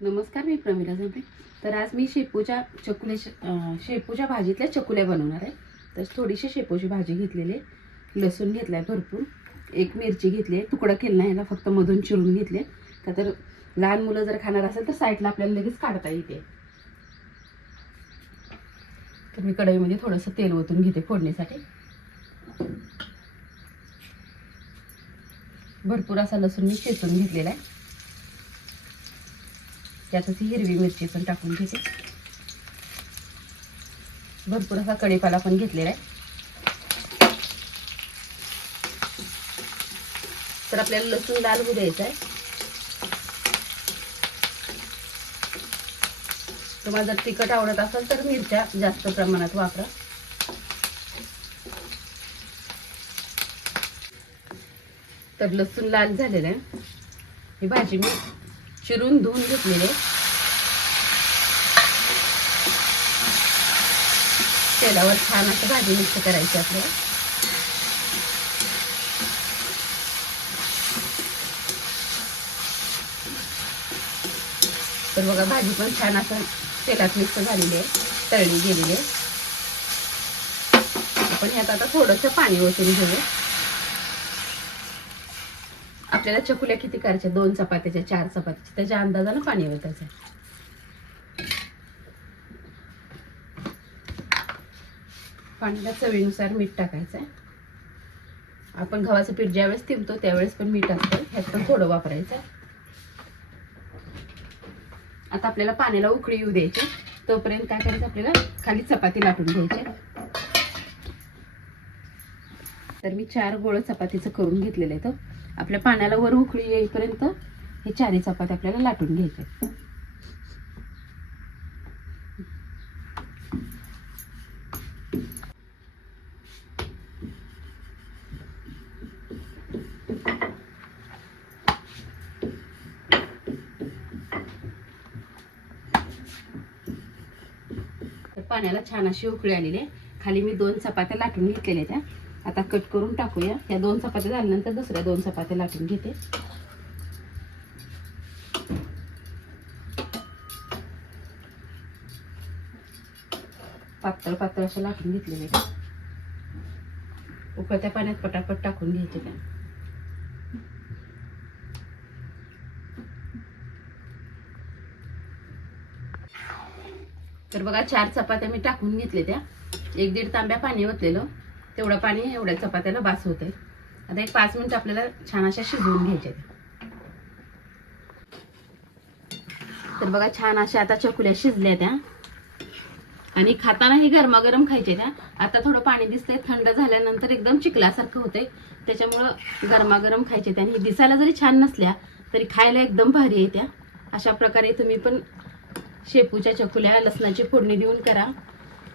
नमस्कार मी प्रमिला झांपे. तर आज मी शेपूच्या चकुल्या शेपूच्या भाजीतल्या चकुल्या बनवणार आहे. तर थोडीशी शेपूची भाजी घेतलेली आहे. लसूण घेतला आहे भरपूर. एक मिरची घेतली आहे. तुकडं केलं नाही ह्याला फक्त मधून चिरून घेतले का तर लहान मुलं जर खाणार असेल तर साईडला आपल्याला लगेच काढता येते. तर मी कढईमध्ये थोडंसं तेल ओतून घेते फोडणीसाठी. भरपूर असा लसूण मी चेचून घेतलेला आहे. त्यातच ही हिरवी मिरची पण टाकून घेते. भरपूर असा कढीपाला पण घेतलेला आहे. तर आपल्याला लसूण लाल होऊ द्यायचा आहे. तुम्हाला जर तिखट आवडत असेल तर मिरच्या जास्त प्रमाणात वापरा. तर लसूण लाल झालेलं आहे. ही भाजी मी चिरून धुवून घेतलेले. तेलावर छान असं भाजी मिक्स करायची आपल्याला. तर बघा भाजी पण छान असं तेलात मिक्स झालेली आहे तळली गेलेली आहे. आपण ह्यात आता थोडंसं पाणी ओतून घेऊया. आपल्याला चकुल्या किती करायच्या? दोन चपात्याच्या चार चपात्याच्या. त्याच्या अंदाजानं पाणी ओतायचं पाण्याला चवीनुसार मीठ टाकायचं आहे आपण गव्हाचं पीठ ज्यावेळेस तिमतो त्यावेळेस पण मीठ असतं. ह्यात पण थोडं वापरायचं. आता आपल्याला पाण्याला उकळी येऊ द्यायची. तोपर्यंत काय करायचं आपल्याला? खाली चपाती लाटून घ्यायची. तर मी चार गोळ चपातीचं करून घेतलेलं आहे तर आपल्या पाण्याला वर उकळी येईपर्यंत हे चारी चपाती आपल्याला लाटून घ्यायचे. तर पाण्याला छान अशी उकळी आलेली आहे. खाली मी दोन चपात्या लाटून घेतलेल्या त्या आता कट करून टाकूया. या दोन चपात्या झाल्यानंतर दुसऱ्या दोन चपात्या लाटून घेते. पातळ पातळ अशा लाटून घेतलेल्या त्या उकळत्या पाण्यात पटापट टाकून घ्यायचे त्या. तर बघा चार चपात्या मी टाकून घेतले त्या. एक दीड तांब्या पाणी ओतलेलं. तेवढं पाणी एवढ्या चपात्याला बास होते. आता एक पाच मिनिट आपल्याला छान अशा शिजवून घ्यायच्या तर बघा छान अशा आता चकुल्या शिजल्या त्या. आणि खाताना ही गरमागरम खायचे त्या. आता थोडं पाणी दिसतंय थंड झाल्यानंतर एकदम चिखलासारखं होतंय. त्याच्यामुळं गरमागरम खायचे त्या. आणि दिसायला जरी छान नसल्या तरी खायला एकदम भारी आहे त्या. अशा प्रकारे तुम्ही पण शेपूच्या चकुल्या लसणाची फोडणी देऊन करा.